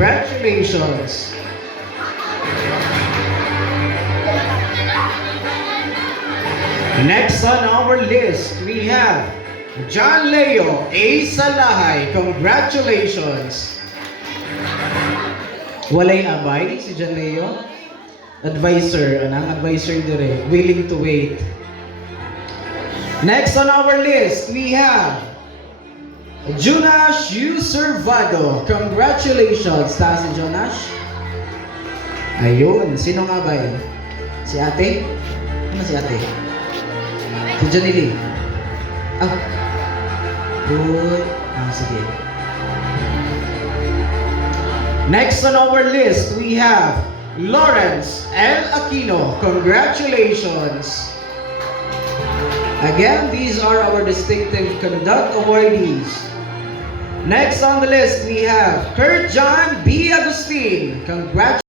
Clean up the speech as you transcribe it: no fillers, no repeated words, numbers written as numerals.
Congratulations. Next on our list, we have John Leo A. Salahay. Congratulations. Walay abay si John Leo. Advisor, anang advisor dire, willing to wait. Next on our list, we have Jonas U. Servado. Congratulations, ta si Jonas. Ayun, sino nga ba yun? Si ate? Ano si ate? Si Johnny Lee. Ah, good. Sige. Next on our list, we have Lawrence L. Aquino. Congratulations. Again, these are our distinctive conduct awardees. Next on the list, we have Kurt John B. Agustin. Congratulations.